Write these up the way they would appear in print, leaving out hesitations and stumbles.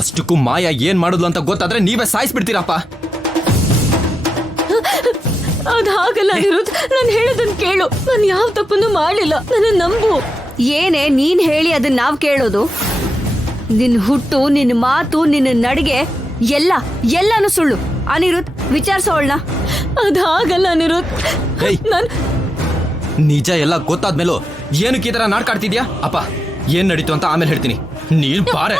ಅಷ್ಟಕ್ಕೂ ಮಾಯಾ ಏನ್ ಮಾಡುದು ಅಂತ ಗೊತ್ತಾದ್ರೆ ನೀವೇ ಸಾಯಿಸ್ಬಿಡ್ತೀರಪ್ಪ. ಅದಾಗಲ್ಲ ಅನಿರುದ್ಧ್, ನಾನು ಹೇಳೋದನ್ನ ಕೇಳು. ನಾನು ಯಾವ ತಪ್ಪನ್ನು ಮಾಡಿಲ್ಲ, ನನ್ನ ನಂಬು. ಏನೇ ನೀನ್ ಹೇಳಿ ಅದನ್ನ ನಾವ್ ಕೇಳೋದು? ನಿನ್ ಹುಟ್ಟು, ನಿನ್ ಮಾತು, ನಿನ್ನ ನಡಿಗೆ ಎಲ್ಲಾನು ಸುಳ್ಳು. ಅನಿರುದ್ಧ್, ವಿಚಾರಿಸೋಳ್ನ. ಅದಾಗಲ್ಲ ಅನಿರುದ್ಧ್. ನಿಜ ಎಲ್ಲ ಗೊತ್ತಾದ್ಮೇಲೂ ಏನಕ್ಕೆ ಈ ತರ ನಾಡ್ಕಾಡ್ತಿದ್ಯಾ? ಅಪ್ಪ ಏನ್ ನಡೀತು ಅಂತ ಆಮೇಲೆ ಹೇಳ್ತೀನಿ, ನೀನ್ ಬಾರೆ.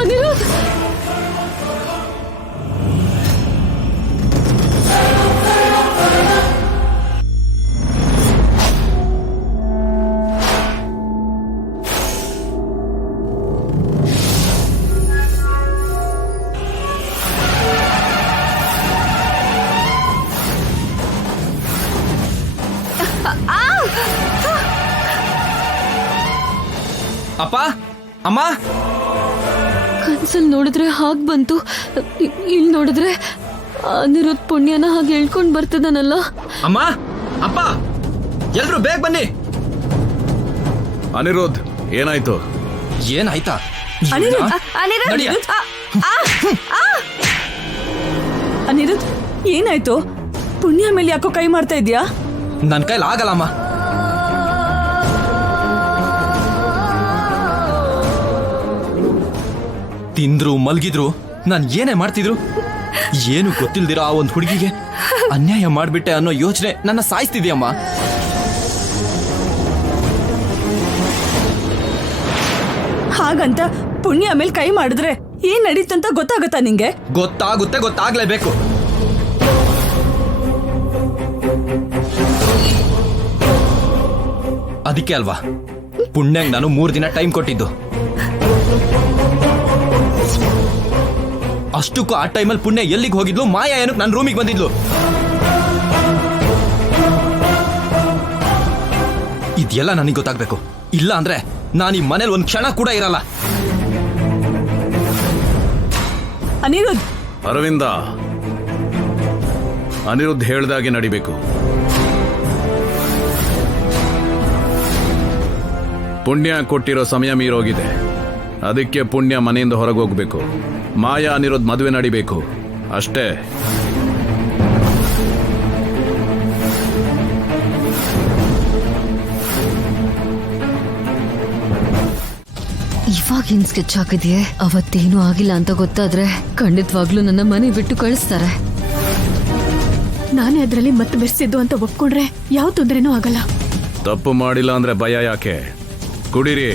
ಅನಿರುದ್ಧ್, ಅಪ್ಪ, ಅಮ್ಮ. ಕನ್ಸಲ್ ನೋಡಿದ್ರೆ ಹಾಗ್ ಬಂತು, ಇಲ್ಲಿ ನೋಡಿದ್ರೆ ಅನಿರುದ್ಧ್ ಪುಣ್ಯನ ಹಾಗೆ ಹೇಳ್ಕೊಂಡ್ ಬರ್ತಿದ್ದಾನಲ್ಲ. ಅಮ್ಮ, ಅಪ್ಪ, ಎಲ್ರು ಬೇಗ ಬನ್ನಿ. ಅನಿರುದ್ಧ್, ಏನಾಯ್ತು? ಏನಾಯ್ತಾ? ಅನಿರುದ್ಧ್, ಏನಾಯ್ತು? ಪುಣ್ಯ ಮೇಲೆ ಯಾಕೋ ಕೈ ಮಾಡ್ತಾ ಇದ್ಯಾ? ನನ್ ಕೈಲಿ ಆಗಲ್ಲಮ್ಮ. ತಿಂದ್ರು ಮಲ್ಗಿದ್ರು ನಾನ್ ಏನೇ ಮಾಡ್ತಿದ್ರು, ಏನು ಗೊತ್ತಿಲ್ದಿರೋ ಆ ಒಂದ್ ಹುಡುಗಿಗೆ ಅನ್ಯಾಯ ಮಾಡ್ಬಿಟ್ಟೆ ಅನ್ನೋ ಯೋಚನೆ ನನ್ನ ಸಾಯಿಸ್ತಿದ್ಯಮ್ಮ. ಹಾಗಂತ ಪುಣ್ಯ ಮೇಲೆ ಕೈ ಮಾಡಿದ್ರೆ ಏನ್ ನಡೀತಂತ ಗೊತ್ತಾಗತ್ತಾ ನಿಂಗೆ? ಗೊತ್ತಾಗುತ್ತೆ, ಗೊತ್ತಾಗ್ಲೇಬೇಕು. ಅದಕ್ಕೆ ಅಲ್ವಾ ಪುಣ್ಯಂಗ್ ನಾನು 3 ದಿನ ಟೈಮ್ ಕೊಟ್ಟಿದ್ದು. ಅಷ್ಟಕ್ಕೂ ಆ ಟೈಮಲ್ಲಿ ಪುಣ್ಯ ಎಲ್ಲಿಗೆ ಹೋಗಿದ್ಲು, ಮಾಯಾ ಏನಕ್ಕೆ ನನ್ನ ರೂಮಿಗೆ ಬಂದಿದ್ಲು? ಇದೆಲ್ಲ ನನಗೆ ಗೊತ್ತಾಗ್ಬೇಕು. ಇಲ್ಲ ಅಂದ್ರೆ ನಾನು ಈ ಮನೇಲಿ ಒಂದ್ ಕ್ಷಣ ಕೂಡ ಇರಲ್ಲ. ಅನಿರುದ್ಧ್, ಅರವಿಂದ, ಅನಿರುದ್ಧ್ ಹೇಳ್ದಾಗೆ ನಡಿಬೇಕು. ಪುಣ್ಯ ಕೊಟ್ಟಿರೋ ಸಮಯ ಮೀರೋಗಿದೆ. ಅದಕ್ಕೆ ಪುಣ್ಯ ಮನೆಯಿಂದ ಹೊರಗೆ ಹೋಗ್ಬೇಕು. ಮಾಯಾ ಅನಿರುದ್ಧ್ ಮದುವೆ ನಡಿಬೇಕು ಅಷ್ಟೇ. ಇವಾಗೇನ್ ಸ್ಕೆಚ್ ಹಾಕಿದ್ಯೆ? ಅವತ್ತೇನು ಆಗಿಲ್ಲ ಅಂತ ಗೊತ್ತಾದ್ರೆ ಖಂಡಿತವಾಗ್ಲೂ ನನ್ನ ಮನೆ ಬಿಟ್ಟು ಕಳಿಸ್ತಾರೆ. ನಾನೇ ಅದ್ರಲ್ಲಿ ಮತ್ತೆ ಬೆರೆಸಿದ್ದು ಅಂತ ಒಪ್ಕೊಂಡ್ರೆ ಯಾವ ತೊಂದರೆನೂ ಆಗಲ್ಲ. ತಪ್ಪು ಮಾಡಿಲ್ಲ ಅಂದ್ರೆ ಭಯ ಯಾಕೆ? ಕುಡೀರಿ.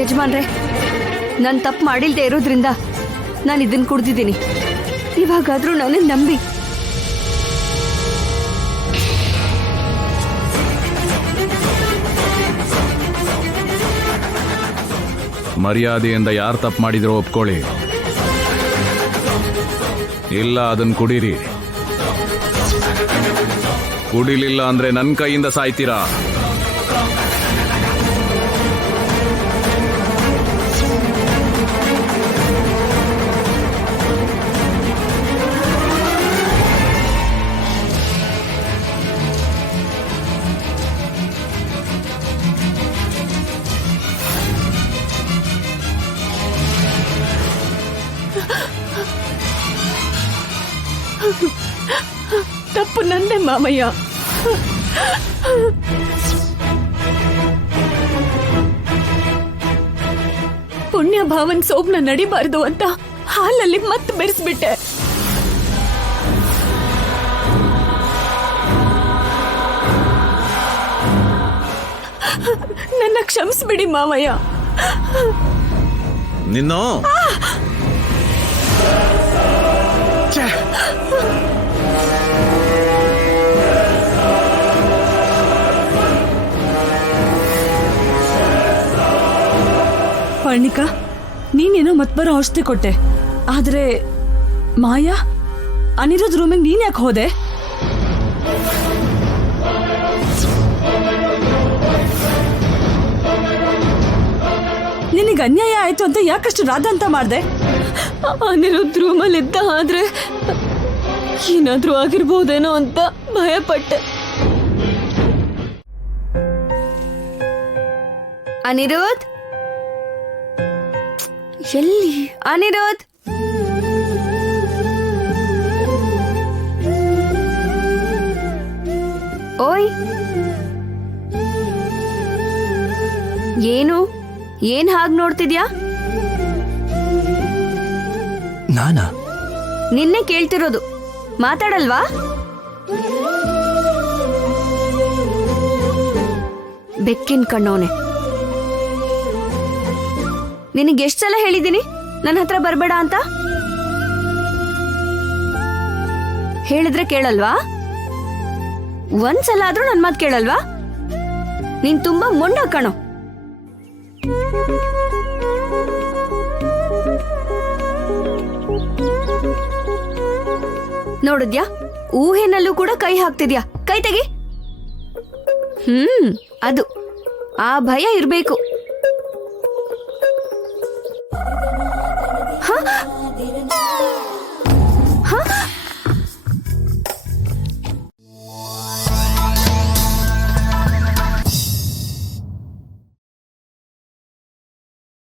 ಯಜಮಾನ್ರೆ, ನಾನು ತಪ್ಪು ಮಾಡಿಲ್ದೇ ಇರೋದ್ರಿಂದ ನಾನು ಇದನ್ನ ಕುಡ್ದಿದ್ದೀನಿ. ಇವಾಗಾದ್ರೂ ನಾನು ನಂಬಿ. ಮರ್ಯಾದೆಯಿಂದ ಯಾರು ತಪ್ಪು ಮಾಡಿದ್ರೋ ಒಪ್ಕೊಳ್ಳಿ, ಇಲ್ಲ ಅದನ್ನ ಕುಡೀರಿ. ಕುಡಿಲಿಲ್ಲ ಅಂದ್ರೆ ನನ್ನ ಕೈಯಿಂದ ಸಾಯ್ತೀರಾ. ತಪ್ಪು ನಂದೇ ಮಾಮಯ್ಯ. ಪುಣ್ಯ ಭಾವನ್ ಸೋಬ್ನ ನಡಿಬಾರ್ದು ಅಂತ ಹಾಲಲ್ಲಿ ಮತ್ತೆ ಬೆರೆಸ್ಬಿಟ್ಟೆ. ನನ್ನ ಕ್ಷಮಿಸ್ಬಿಡಿ ಮಾವಯ್ಯ. ನಿನ್ನು ಪರ್ಣಿಕಾ, ನೀನೇನೋ ಮತ್ಬರೋ ಔಷಧಿ ಕೊಟ್ಟೆ, ಆದ್ರೆ ಮಾಯಾ ಅನಿರುದ್ಧ್ ರೂಮಿಗೆ ನೀನ್ ಯಾಕೆ ಹೋದೆ? ನಿನಗೆ ಅನ್ಯಾಯ ಆಯ್ತು ಅಂತ ಯಾಕಷ್ಟು ರಾಧ ಅಂತ ಮಾಡ್ದೆ? ಅನಿರುದ್ಧ್ ರೂಮಲ್ಲಿ ಇದ್ದ ಆದ್ರೆ ಏನಾದ್ರೂ ಆಗಿರ್ಬೋದೇನೋ ಅಂತ ಭಯಪಟ್ಟೆ. ಅನಿರುದ್ಧ್, ಎಲ್ಲಿ ಅನಿರುದ್ಧ್? ಓಯ್, ಏನು ಏನ್ ಹಾಗ್ ನೋಡ್ತಿದ್ಯಾ? ನಾನಾ? ನಿನ್ನೆ ಕೇಳ್ತಿರೋದು, ಮಾತಾಡಲ್ವಾ? ಬೆಕ್ಕಿನ ಕಣ್ಣೋನೆ, ನಿನಗೆ ಎಷ್ಟ್ ಸಲ ಹೇಳಿದ್ದೀನಿ ನನ್ನ ಹತ್ರ ಬರ್ಬೇಡ ಅಂತ? ಹೇಳಿದ್ರೆ ಕೇಳಲ್ವಾ? ಒಂದ್ಸಲ ಆದ್ರೂ ನನ್ ಮಾತ್ ಕೇಳಲ್ವಾ? ನೀನ್ ತುಂಬಾ ಮೊಂಡ ಕಣೋ. ನೋಡಿದ್ಯಾ, ಊಹೆನಲ್ಲೂ ಕೂಡ ಕೈ ಹಾಕ್ತಿದ್ಯಾ. ಕೈ ತೆಗಿ. ಅದು ಆ ಭಯ ಇರ್ಬೇಕು.